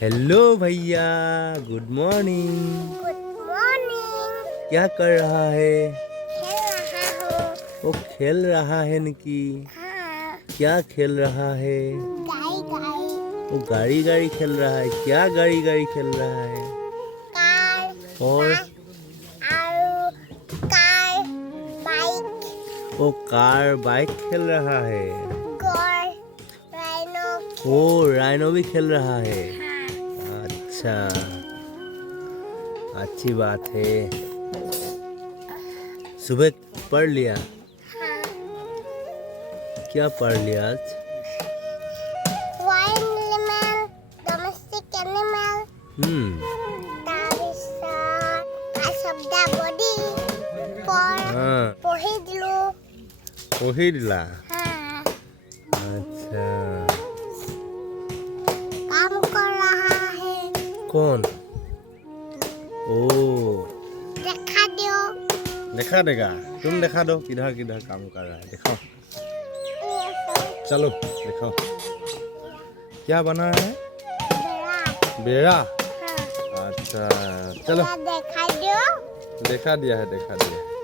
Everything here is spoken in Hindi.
हेलो भैया, गुड मॉर्निंग। Good morning. क्या कर रहा है? खेल रहा हूँ। वो खेल रहा है निकी। हाँ। क्या खेल रहा है? गाई गाई। वो गाड़ी गाड़ी खेल रहा है। क्या गाड़ी गाड़ी खेल रहा है? कार। और कार बाइक। वो कार बाइक खेल रहा है। गोर राइनो। वो राइनो भी खेल रहा है। हाँ। अच्छा, अच्छी बात है। सुबह पढ़ लिया? हाँ। क्या पढ़ लिया आज? Wild animal, domestic animal, তাৰপিছত parts of the body, পঢ়ি দিলো। পঢ়ি দিলা? हाँ। अच्छा, काम कर रहा है। कौन? ओ, देखा दो। दिखा देगा? तुम दिखा दो किधर किधर काम कर रहा है, दिखाओ। ये सब चलो दिखाओ। क्या बना है? बड़ा। बेड़ा? हाँ। अच्छा, चलो। देखा दो। दिखा दिया है, दिखा दिया है।